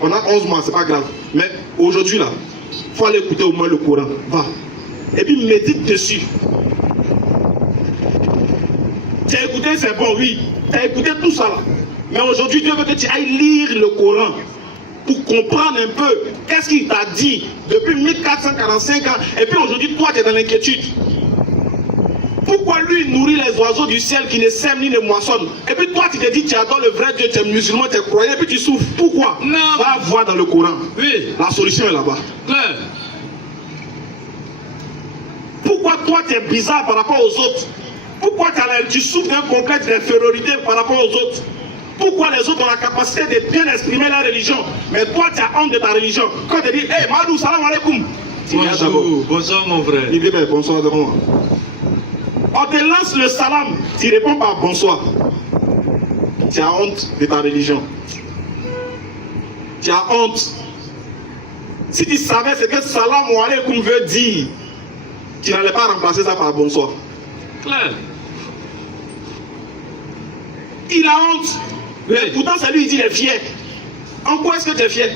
pendant 11 mois, c'est pas grave. Mais aujourd'hui, là, il faut aller écouter au moins le Coran. Va. Et puis médite dessus. Tu as écouté, c'est bon, oui. Tu as écouté tout ça, là. Mais aujourd'hui, Dieu veut que tu ailles lire le Coran pour comprendre un peu qu'est-ce qu'il t'a dit depuis 1445 ans. Et puis aujourd'hui, toi, tu es dans l'inquiétude. Pourquoi lui nourrit les oiseaux du ciel qui ne sèment ni ne moissonnent? Et puis toi, tu te dis, tu adores le vrai Dieu, tu es musulman, tu es croyant, et puis tu souffres. Pourquoi? Non. Va voir dans le Coran. Oui. La solution est là-bas. Claire. Pourquoi toi, tu es bizarre par rapport aux autres? Pourquoi tu souffres d'un complexe d'infériorité par rapport aux autres? Pourquoi les autres ont la capacité de bien exprimer leur religion, mais toi, tu as honte de ta religion? Quand tu dis, hey, Madou, salam alaikum. Bonjour, bonsoir mon frère. Il dit, ben, bonsoir devant moi. On te lance le salam, tu réponds par bonsoir. Tu as honte de ta religion. Tu as honte. Si tu savais ce que salam alaikum veut dire, tu n'allais pas remplacer ça par bonsoir. Claire. Il a honte. Mais pourtant, c'est lui, il dit, il est fier. En quoi est-ce que tu es fier?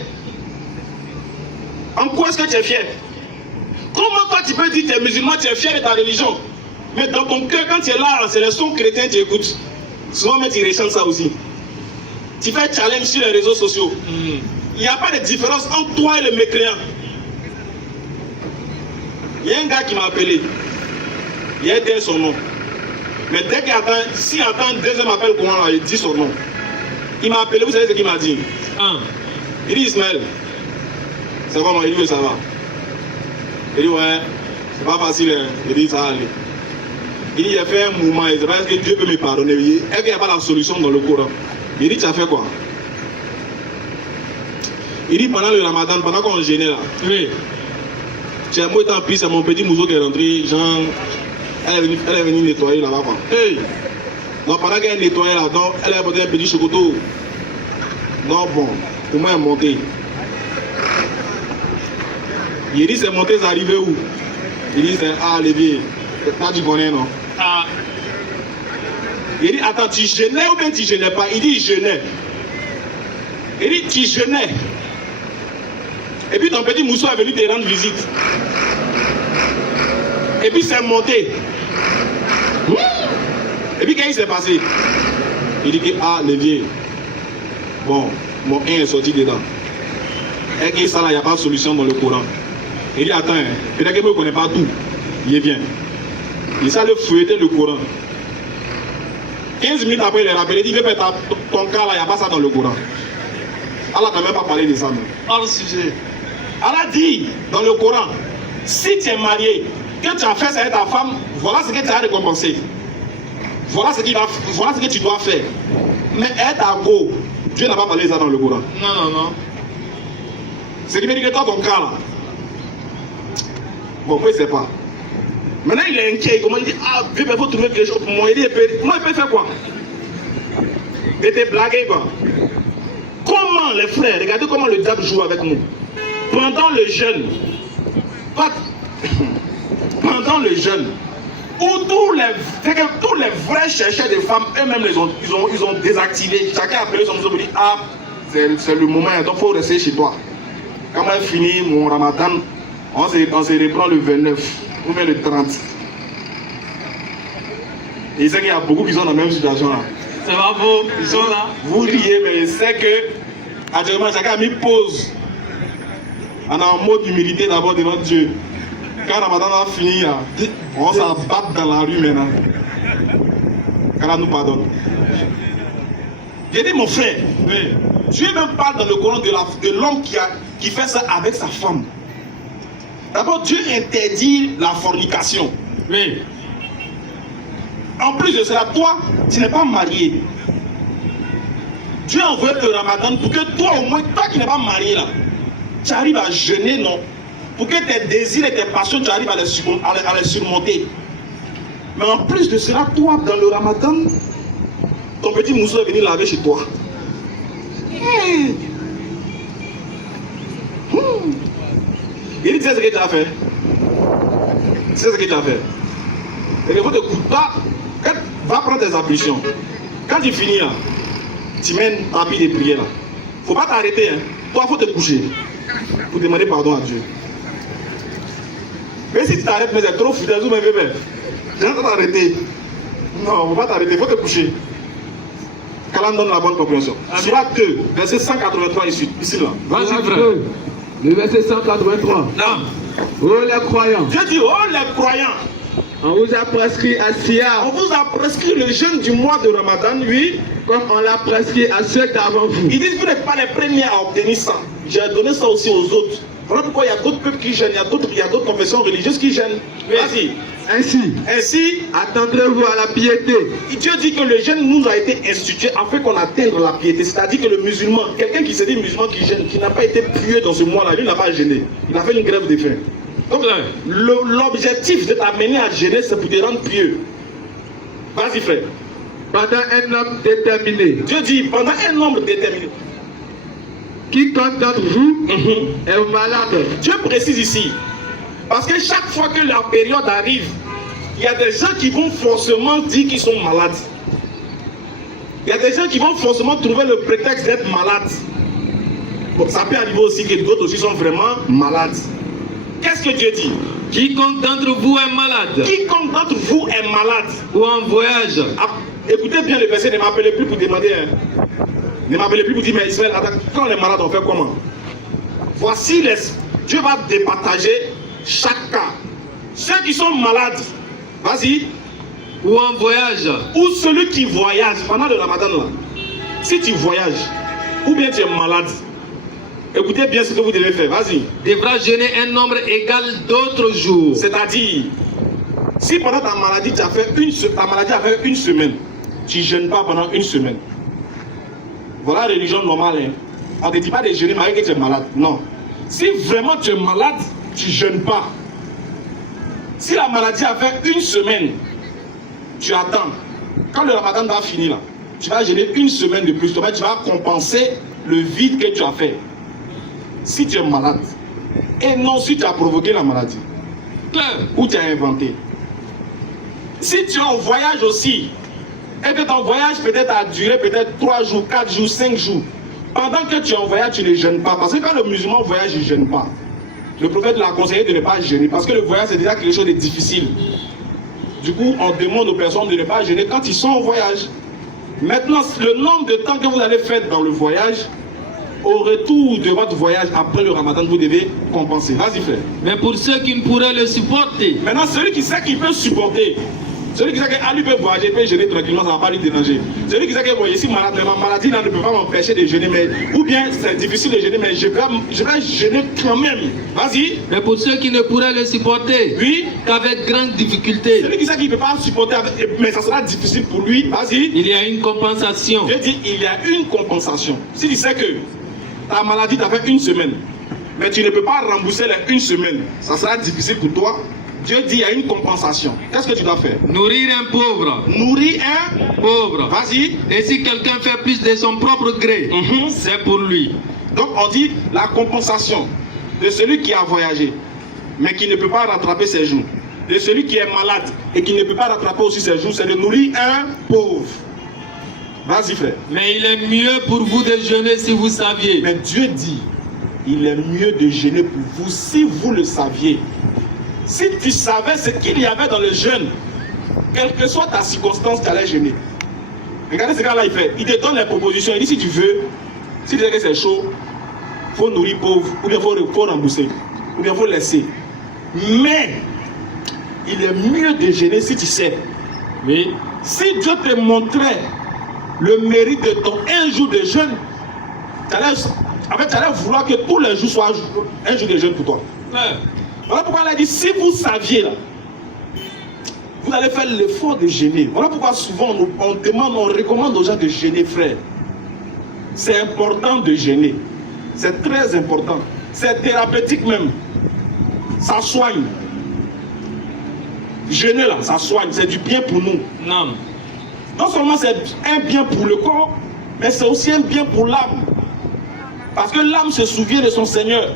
En quoi est-ce que tu es fier? Comment toi tu peux dire que tu es musulman, tu es fier de ta religion? Mais dans ton cœur, quand tu es là, c'est le son chrétien, tu écoutes. Souvent, mais tu rechantes ça aussi. Tu fais challenge sur les réseaux sociaux. Il n'y a pas de différence entre toi et le mécréant. Il y a un gars qui m'a appelé. Il a dit son nom. Mais dès qu'il attend, s'il attend un deuxième appel, comment il dit son nom. Il m'a appelé, vous savez ce qu'il m'a dit? Il dit Ismaël, ça va, moi, il dit ça va. Il dit ouais, c'est pas facile, hein. Il dit ça va aller. Il dit il a fait un mouvement, il dit que Dieu peut me pardonner. Est-ce qu'il n'y a pas la solution dans le Coran? Il dit tu as fait quoi? Il dit pendant le Ramadan, pendant qu'on gênait là. Oui. J'ai moi tant pis, c'est mon petit mousso qui est rentré, genre, elle est venue nettoyer là-bas quoi. Hey! Donc pendant qu'elle nettoyait là, donc elle a apporté un petit chocoto. Non bon, pour moi elle est montée. Il dit c'est monté, c'est arrivé où? Il dit c'est Lévier. Toi tu connais non? Il dit attends, tu jeûnais ou bien tu jeûnais pas? Il dit jeûnais. Il dit tu jeûnais. Et puis ton petit mousseau est venu te rendre visite. Et puis c'est monté. Et puis qu'est-ce qui s'est passé? Il dit que Lévier. Bon, mon 1 est sorti dedans. Et que ça là, il n'y a pas de solution dans le Coran. Il dit attends, hein, peut-être qu'il ne connaît pas tout. Il est bien. Il s'est allé fouetter le Coran. 15 minutes après, il est rappelé, il dit que ton cas là, il n'y a pas ça dans le Coran. Allah n'a même pas parlé de ça. Hors sujet. Allah dit dans le Coran, si tu es marié, que tu as fait ça avec ta femme, voilà ce que tu as récompensé. Voilà ce que tu dois faire. Mais être à go, Dieu n'a pas parlé de ça dans le Coran. Non. Ce qui veut dire que toi, ton cas là, bon, moi, il ne sait pas. Maintenant, il est inquiet. Comment il dit, il faut trouver quelque chose pour moi. Il dit, moi, il peut faire quoi? Il était blagué, quoi. Comment, les frères, regardez comment le diable joue avec nous. Pendant le jeûne, où tous les vrais chercheurs de femmes, eux-mêmes, ils ont désactivé. Chacun a appelé son museau pour dire, c'est le moment, donc il faut rester chez toi. Quand on finit mon ramadan, on se reprend le 29 ou même le 30. Et c'est qu'il y a beaucoup qui sont dans la même situation là. Ça va beau, ils sont là. Vous riez, mais c'est que actuellement chacun a mis pause. On est en mode d'humilité d'abord devant Dieu. Quand Ramadan a fini, on s'abat dans la rue maintenant. Qu'Allah nous pardonne. J'ai dit mon frère, oui. Dieu même parle dans le Coran de l'homme qui fait ça avec sa femme. D'abord, Dieu interdit la fornication. Oui. En plus de cela, toi, tu n'es pas marié. Dieu envoie le Ramadan pour que toi, au moins, toi qui n'es pas marié là, tu arrives à jeûner, non? Pour que tes désirs et tes passions, tu arrives à les surmonter. Mais en plus de cela, toi, dans le Ramadan, ton petit mousseau est venu laver chez toi. Il dit, tu sais ce que tu as fait? Tu sais ce que tu as fait? Et il faut te couper. Va prendre tes ablutions. Quand tu finis là, tu mets un tapis de prière là. Il ne faut pas t'arrêter. Hein. Toi, il faut te coucher pour demander pardon à Dieu. Mais si tu t'arrêtes, mais c'est trop fidèle, mais bébé, je vais t'arrêter. Non, on ne va pas t'arrêter, il faut te coucher. Qu'Allah donne la bonne compréhension. Surat 2, verset 183 ici là. Vas-y, frère. Le verset 183. Non. Oh les croyants, Dieu dit, oh les croyants, on vous a prescrit à Sia, on vous a prescrit le jeûne du mois de Ramadan, oui. comme on l'a prescrit à ceux d'avant vous. Ils disent que vous n'êtes pas les premiers à obtenir ça. J'ai donné ça aussi aux autres. Voilà pourquoi il y a d'autres peuples qui gênent, il y a d'autres confessions religieuses qui gênent. Vas-y. Ainsi, attendrez-vous à la piété. Dieu dit que le jeûne nous a été institué afin qu'on atteigne la piété. C'est-à-dire que le musulman, quelqu'un qui se dit musulman qui gêne, qui n'a pas été pieux dans ce mois-là, lui n'a pas gêné. Il a fait une grève de faim. Donc l'objectif de t'amener à gêner, c'est pour te rendre pieux. Vas-y frère. Pendant un nombre déterminé. Dieu dit pendant un nombre déterminé. Quiconque d'entre vous est malade. Dieu précise ici. Parce que chaque fois que la période arrive, il y a des gens qui vont forcément dire qu'ils sont malades. Il y a des gens qui vont forcément trouver le prétexte d'être malades. Bon, ça peut arriver aussi que d'autres aussi sont vraiment malades. Qu'est-ce que Dieu dit? Quiconque d'entre vous est malade. Quiconque d'entre vous est malade. Ou en voyage. Ah, écoutez bien le verset, ne m'appelez plus pour demander. Hein. Ne m'appelez plus pour dire, mais Israël, quand on est malade, on fait comment? Voici les... Dieu va départager chaque cas. Ceux qui sont malades, vas-y. Ou en voyage. Ou celui qui voyage pendant le Ramadan là. Si tu voyages, ou bien tu es malade, écoutez bien ce que vous devez faire, vas-y. Devra jeûner un nombre égal d'autres jours. C'est-à-dire, si pendant ta maladie, ta maladie a fait une semaine, tu ne jeûnes pas pendant une semaine. Voilà la religion normale. Hein. On ne te dit pas de jeûner malgré que tu es malade. Non. Si vraiment tu es malade, tu ne jeûnes pas. Si la maladie a fait une semaine, tu attends. Quand le Ramadan va finir, là, tu vas jeûner une semaine de plus. Tu vas compenser le vide que tu as fait. Si tu es malade, et non si tu as provoqué la maladie, ou tu as inventé. Si tu es en voyage aussi, et que ton voyage peut-être a duré peut-être 3 jours, 4 jours, 5 jours, pendant que tu es en voyage, tu ne jeûnes pas. Parce que quand le musulman voyage, il ne jeûne pas. Le prophète l'a conseillé de ne pas jeûner, parce que le voyage c'est déjà quelque chose de difficile. Du coup, on demande aux personnes de ne pas jeûner quand ils sont en voyage. Maintenant, le nombre de temps que vous allez faire dans le voyage, au retour de votre voyage après le Ramadan, vous devez compenser. Vas-y frère. Mais pour ceux qui ne pourraient le supporter. Maintenant, celui qui sait qu'il peut supporter, celui qui sait qu'il lui peut voyager, peut jeûner tranquillement, ça ne va pas lui déranger. Celui qui sait que voyez, si ma maladie là, ne peut pas m'empêcher de jeûner, mais, ou bien c'est difficile de jeûner, mais je vais jeûner quand même. Vas-y. Mais pour ceux qui ne pourraient le supporter, oui, qu'avec grande difficulté. Celui qui sait qu'il ne peut pas supporter, mais ça sera difficile pour lui, vas-y. Il y a une compensation. Je dis, il y a une compensation. Si tu sais que ta maladie t'a fait une semaine, mais tu ne peux pas rembourser les une semaine, ça sera difficile pour toi. Dieu dit, il y a une compensation. Qu'est-ce que tu dois faire? Nourrir un pauvre. Nourrir un pauvre. Vas-y. Et si quelqu'un fait plus de son propre gré, c'est pour lui. Donc on dit la compensation de celui qui a voyagé, mais qui ne peut pas rattraper ses jours. De celui qui est malade et qui ne peut pas rattraper aussi ses jours, c'est de nourrir un pauvre. Vas-y frère. Mais il est mieux pour vous de jeûner si vous saviez. Mais Dieu dit, il est mieux de jeûner pour vous si vous le saviez. Si tu savais ce qu'il y avait dans le jeûne, quelle que soit ta circonstance, tu allais jeûner. Regardez ce gars-là, il fait. Il te donne les propositions. Il dit si tu veux, si tu sais que c'est chaud, il faut nourrir pauvre, ou bien il faut rembourser, ou bien il faut laisser. Mais, il est mieux de jeûner si tu sais. Oui. Si Dieu te montrait le mérite de ton un jour de jeûne, tu allais vouloir que tous les jours soient un jour de jeûne pour toi. Ouais. Voilà pourquoi elle a dit, si vous saviez, là, vous allez faire l'effort de jeûner. Voilà pourquoi souvent on recommande aux gens de jeûner, frère. C'est important de jeûner. C'est très important. C'est thérapeutique même. Ça soigne. Jeûner là, ça soigne. C'est du bien pour nous. Non. Non seulement c'est un bien pour le corps, mais c'est aussi un bien pour l'âme. Parce que l'âme se souvient de son Seigneur.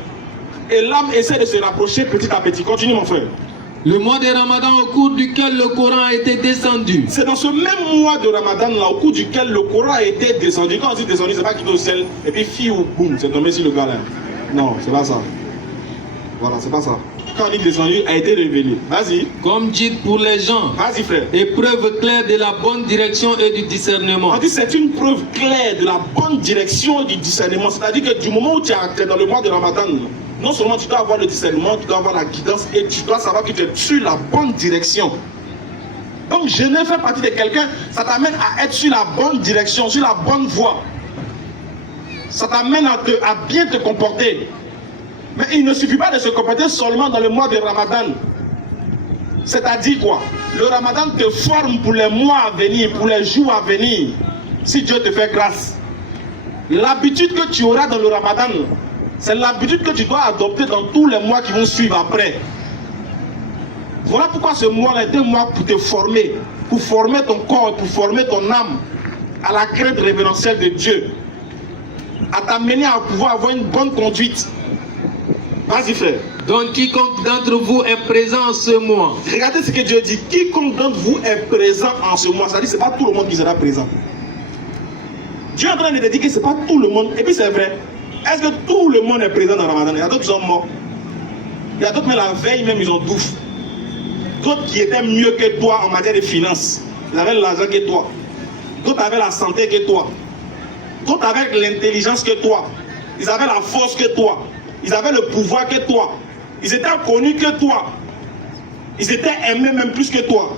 Et l'âme essaie de se rapprocher petit à petit. Continue mon frère. Le mois de Ramadan au cours duquel le Coran a été descendu. C'est dans ce même mois de Ramadan là, au cours duquel le Coran a été descendu. Quand on dit descendu, c'est pas quitté au ciel et puis fille ou boum, c'est tombé sur le gars là. Non, c'est pas ça. Voilà, c'est pas ça. Quand on dit descendu, a été révélé. Vas-y. Comme dit pour les gens. Vas-y frère. Épreuve claire de la bonne direction et du discernement. On dit c'est une preuve claire de la bonne direction et du discernement. C'est-à-dire que du moment où tu es dans le mois de Ramadan, non seulement tu dois avoir le discernement, tu dois avoir la guidance et tu dois savoir que tu es sur la bonne direction. Donc jeûner fait partie de quelqu'un, ça t'amène à être sur la bonne direction, sur la bonne voie. Ça t'amène à bien te comporter. Mais il ne suffit pas de se comporter seulement dans le mois de Ramadan. C'est-à-dire quoi? Le Ramadan te forme pour les mois à venir, pour les jours à venir, si Dieu te fait grâce. L'habitude que tu auras dans le Ramadan, c'est l'habitude que tu dois adopter dans tous les mois qui vont suivre après. Voilà pourquoi ce mois-là est un mois pour te former, pour former ton corps, pour former ton âme à la crainte révérentielle de Dieu, à t'amener à pouvoir avoir une bonne conduite. Vas-y frère. Donc quiconque d'entre vous est présent en ce mois. Regardez ce que Dieu dit. Quiconque d'entre vous est présent en ce mois. Ça dit, c'est pas tout le monde qui sera présent. Dieu est en train de te dire que c'est pas tout le monde. Et puis c'est vrai. Est-ce que tout le monde est présent dans Ramadan? Il y a d'autres qui sont morts. Il y a d'autres, mais la veille même, ils ont douffé. D'autres qui étaient mieux que toi en matière de finances. Ils avaient l'argent que toi. D'autres avaient la santé que toi. D'autres avaient l'intelligence que toi. Ils avaient la force que toi. Ils avaient le pouvoir que toi. Ils étaient connus que toi. Ils étaient aimés même plus que toi.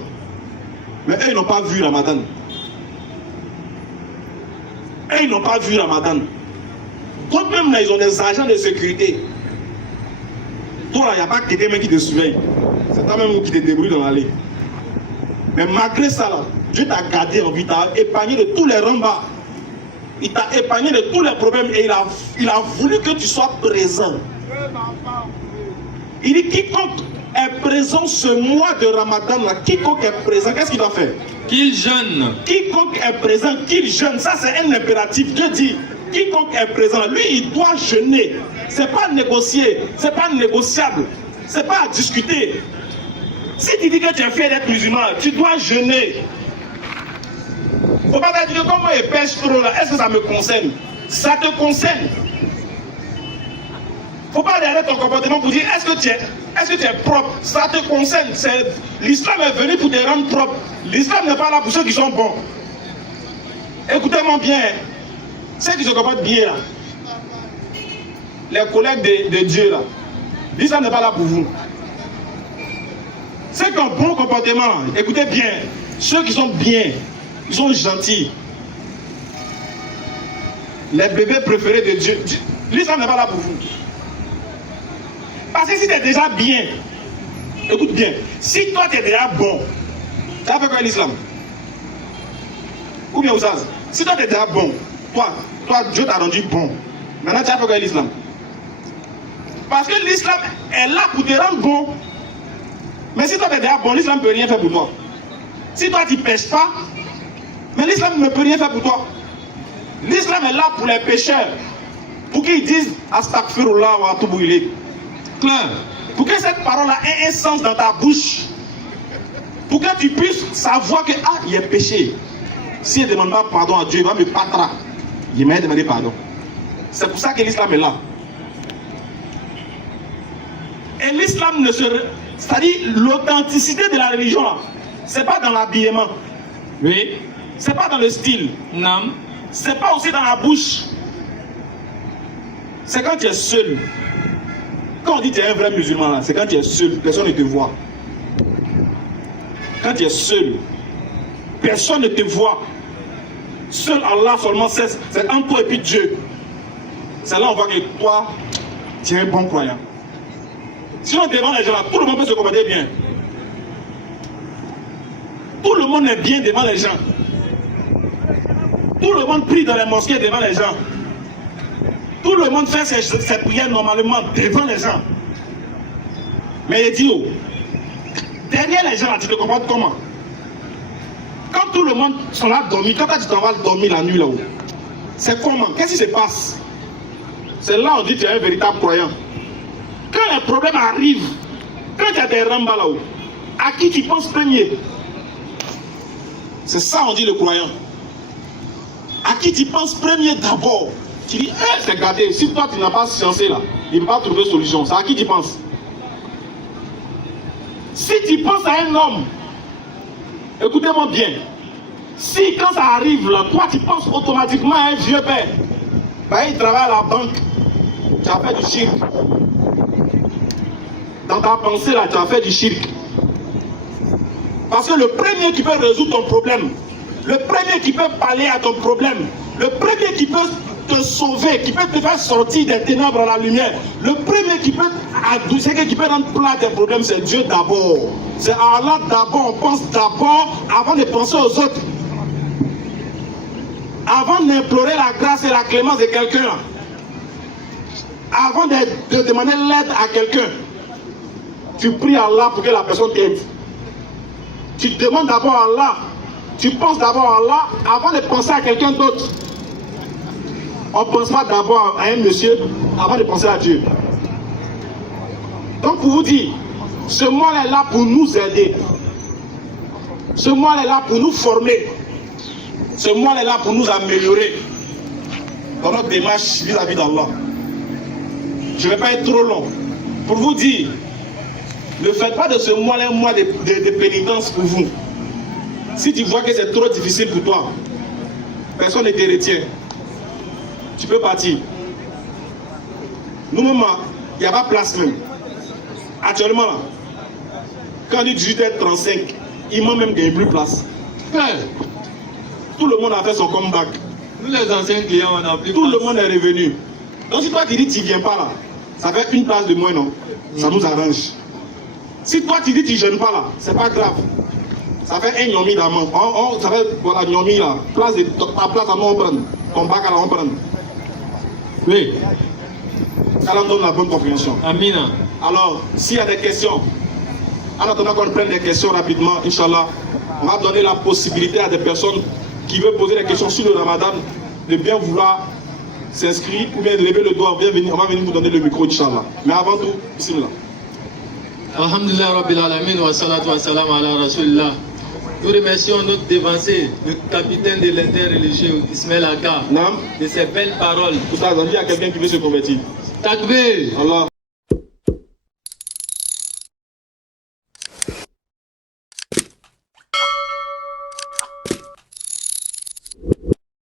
Mais eux, ils n'ont pas vu Ramadan. Eux, ils n'ont pas vu Ramadan. Toi même là, ils ont des agents de sécurité. Toi là, il n'y a pas que quelqu'un qui te surveille. C'est toi-même qui te débrouille dans l'allée. Mais malgré ça, là, Dieu t'a gardé en vie, t'a épargné de tous les rembats. Il t'a épargné de tous les problèmes et il a voulu que tu sois présent. Il dit quiconque est présent ce mois de Ramadan, là, quiconque est présent, qu'est-ce qu'il doit faire? Qu'il jeûne. Quiconque est présent, qu'il jeûne. Ça, c'est un impératif. Dieu dit quiconque est présent, lui, il doit jeûner. C'est pas négocier, c'est pas négociable, c'est pas à discuter. Si tu dis que tu es fier d'être musulman, tu dois jeûner. Faut pas te dire comment il pêche trop là, est-ce que ça me concerne? Ça te concerne. Faut pas regarder ton comportement pour dire est-ce que tu es propre? Ça te concerne. L'islam est venu pour te rendre propre. L'islam n'est pas là pour ceux qui sont bons. Écoutez-moi bien. Ceux qui se comportent bien là, les collègues de Dieu là, l'islam n'est pas là pour vous. Ceux qui ont bon comportement, écoutez bien. Ceux qui sont bien, ils sont gentils. Les bébés préférés de Dieu. L'islam n'est pas là pour vous. Parce que si tu es déjà bien, écoute bien, si toi tu es déjà bon, tu as fait quoi l'islam? Ou bien Ouzaz, si toi tu es déjà bon, toi Dieu t'a rendu bon. Maintenant tu as fait quoi l'islam? Parce que l'islam est là pour te rendre bon. Mais si toi tu es déjà bon, l'islam ne peut rien faire pour toi. Si toi tu ne pêches pas, mais l'islam ne peut rien faire pour toi. L'islam est là pour les pécheurs. Pour qu'ils disent Astaghfirullah wa atubu ilayh. Clair. Pour que cette parole-là ait un sens dans ta bouche. Pour que tu puisses savoir que il est péché. S'il ne demande pas pardon à Dieu, il va me battre. Il m'a demandé pardon. C'est pour ça que l'islam est là. Et l'islam ne se... C'est-à-dire l'authenticité de la religion, c'est pas dans l'habillement. Oui. C'est pas dans le style. Non. C'est pas aussi dans la bouche. C'est quand tu es seul. Quand on dit que tu es un vrai musulman, c'est quand tu es seul, personne ne te voit. Quand tu es seul, personne ne te voit. Seul Allah seulement c'est entre toi et puis Dieu. C'est là on voit que toi, tu es un bon croyant. Sinon devant les gens là, tout le monde peut se comporter bien. Tout le monde est bien devant les gens. Tout le monde prie dans les mosquées devant les gens. Tout le monde fait ses prières normalement devant les gens. Mais il dit, oh, derrière les gens, là, tu te comportes comment? Quand tout le monde sont là dormir, quand tu t'en vas dormir la nuit là-haut, c'est comment? Qu'est-ce qui se passe? C'est là où on dit que tu es un véritable croyant. Quand les problèmes arrivent, quand il y a des rambas là-haut, À qui tu penses premier? C'est ça on dit le croyant. À qui tu penses premier d'abord? Tu dis, c'est gâté. Si toi tu n'as pas sciencé là, il ne va pas trouver solution. C'est à qui tu penses? Si tu penses à un homme, écoutez-moi bien. Si quand ça arrive là, toi tu penses automatiquement à un vieux père, ben, il travaille à la banque, tu as fait du shirk. Dans ta pensée là, tu as fait du shirk. Parce que le premier qui peut résoudre ton problème, le premier qui peut parler à ton problème, le premier qui peut te sauver, qui peut te faire sortir des ténèbres à la lumière, le premier qui peut adoucir, qui peut rendre plat tes problèmes, c'est Dieu d'abord. C'est à Allah d'abord. On pense d'abord avant de penser aux autres. Avant d'implorer la grâce et la clémence de quelqu'un, avant de demander l'aide à quelqu'un, tu pries à Allah pour que la personne t'aide. Tu demandes d'abord à Allah, tu penses d'abord à Allah avant de penser à quelqu'un d'autre. On ne pense pas d'abord à un monsieur avant de penser à Dieu. Donc pour vous dire, ce mois est là pour nous aider. Ce mois est là pour nous former. Ce mois est là pour nous améliorer dans notre démarche vis-à-vis d'Allah. Je ne vais pas être trop long. Pour vous dire, ne faites pas de ce mois un mois de pénitence pour vous. Si tu vois que c'est trop difficile pour toi, personne ne te retient. Tu peux partir. Nous, il n'y a pas de place même. Actuellement, là, quand on dit 18h35, il m'a même gagné plus de place. Tout le monde a fait son comeback. Nous les anciens clients, on n'a plus Tout le monde est revenu. Donc si toi tu dis que tu ne viens pas là, ça fait une place de moins, non? Ça nous arrange. Si toi tu dis que tu ne gênes pas là, c'est pas grave. Ça fait un nyomi d'amant. Ça fait, voilà, nyomi là. Ta place à nous on prend. Ton bac à la on prend. Oui. Ça leur donne la bonne compréhension. Amina. Alors, s'il y a des questions, en attendant qu'on prenne des questions rapidement, Inch'Allah, on va donner la possibilité à des personnes qui veulent poser des questions sur le Ramadan de bien vouloir s'inscrire ou bien de lever le doigt. On va venir vous donner le micro, Inch'Allah. Mais avant tout, bismillah. Alhamdulillah Rabbil Alamin wa salatu wa salam ala Rasulillah. Nous remercions notre dévancé, le capitaine de l'interreligieux Ismaël Aka, Nam, de ses belles paroles. tout ça, il y a quelqu'un qui veut se convertir. Takbir. Allah.